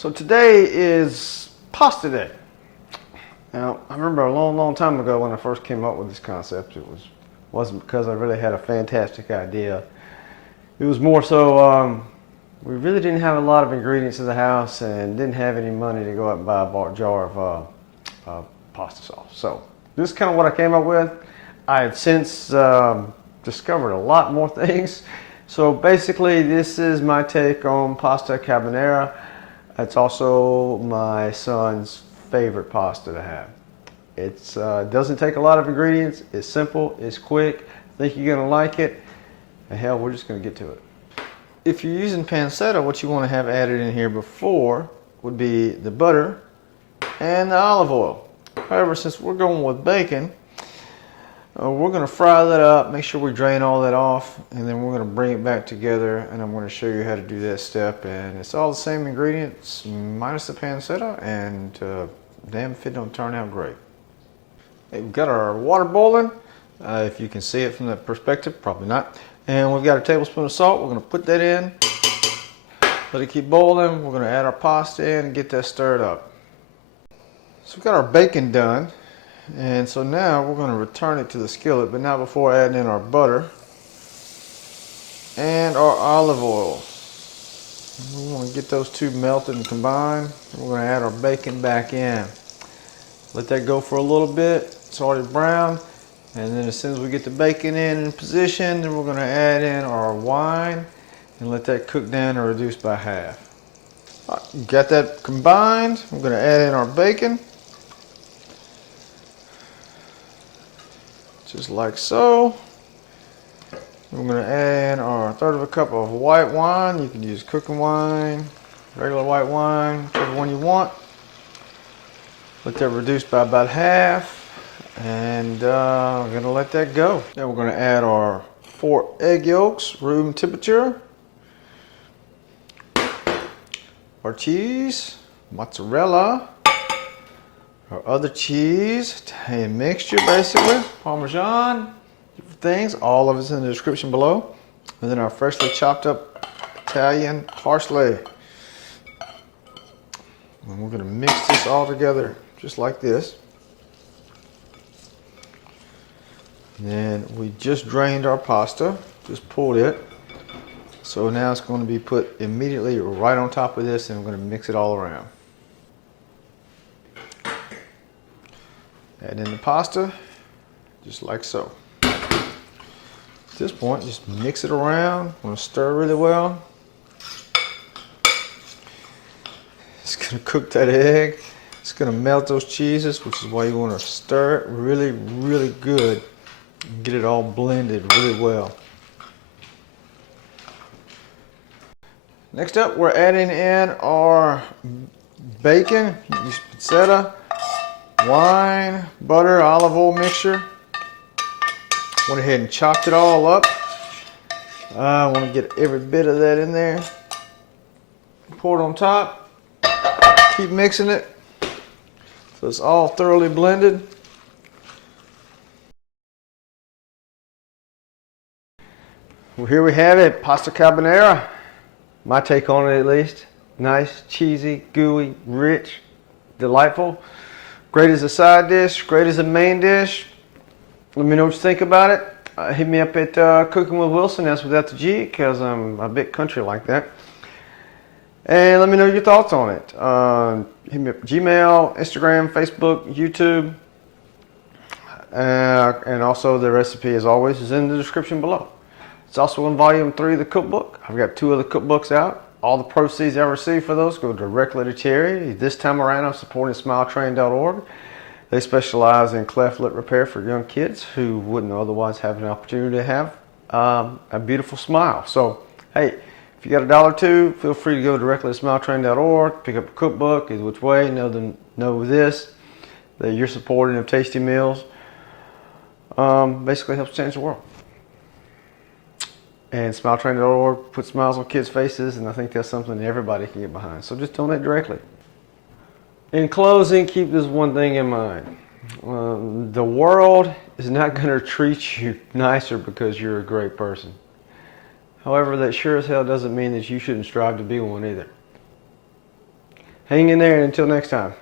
So today is pasta day. Now, I remember a long time ago when I first came up with this concept, wasn't because I really had a fantastic idea. It was more so we really didn't have a lot of ingredients in the house and didn't have any money to go out and buy a jar of pasta sauce. So this is kind of what I came up with. I have since discovered a lot more things. So basically, this is my take on pasta carbonara. It's also my son's favorite pasta to have. It doesn't take a lot of ingredients. It's simple. It's quick. I think you're going to like it. And hell, we're just going to get to it. If you're using pancetta, what you want to have added in here before would be the butter and the olive oil. However, since we're going with bacon, we're going to fry that up, make sure we drain all that off, and then we're going to bring it back together, and I'm going to show you how to do that step. And it's all the same ingredients minus the pancetta, and damn if it don't turn out great. We've got our water boiling, if you can see it from that perspective, probably not. And we've got a tablespoon of salt. We're going to put that in, let it keep boiling. We're going to add our pasta in and get that stirred up. So we've got our bacon done. And so now we're going to return it to the skillet, but not before adding in our butter and our olive oil. We want to get those two melted and combined. We're going to add our bacon back in. Let that go for a little bit. It's already brown. And then as soon as we get the bacon in position, then we're going to add in our wine and let that cook down and reduce by half. All right, got that combined. We're going to add in our bacon. Just like so. We're going to add in our 1/3 of a cup of white wine. You can use cooking wine, regular white wine, whichever one you want. Let that reduce by about half. And we're going to let that go. Then we're going to add our 4 egg yolks, room temperature. Our cheese, mozzarella. Our other cheese, Italian mixture basically, Parmesan, different things, all of it's in the description below. And then our freshly chopped up Italian parsley. And we're going to mix this all together just like this. And then we just drained our pasta, just pulled it. So now it's going to be put immediately right on top of this, and we're going to mix it all around. Add in the pasta, just like so. At this point, just mix it around. I'm going to stir really well. It's going to cook that egg. It's going to melt those cheeses, which is why you want to stir it really, really good and get it all blended really well. Next up, we're adding in our bacon, pancetta, wine, butter, olive oil mixture. Went ahead and chopped it all up. I want to get every bit of that in there. Pour it on top. Keep mixing it so it's all thoroughly blended. Well, here we have it, pasta carbonara. My take on it at least. Nice, cheesy, gooey, rich, delightful. Great as a side dish, great as a main dish. Let me know what you think about it. Hit me up at Cooking with Wilson, that's without the G, because I'm a bit country like that. And let me know your thoughts on it. Hit me up Gmail, Instagram, Facebook, YouTube. And also the recipe, as always, is in the description below. It's also in volume 3 of the cookbook. I've got 2 other cookbooks out. All the proceeds I receive for those go directly to charity. This time around, I'm supporting smiletrain.org. They specialize in cleft lip repair for young kids who wouldn't otherwise have an opportunity to have a beautiful smile. So, hey, if you got $1 or $2, feel free to go directly to smiletrain.org, pick up a cookbook, either which way. Know this, that you're supporting of tasty meals. Basically helps change the world. And smiletrain.org puts smiles on kids' faces, and I think that's something that everybody can get behind. So just donate directly. In closing, keep this one thing in mind. The world is not going to treat you nicer because you're a great person. However, that sure as hell doesn't mean that you shouldn't strive to be one either. Hang in there, and until next time.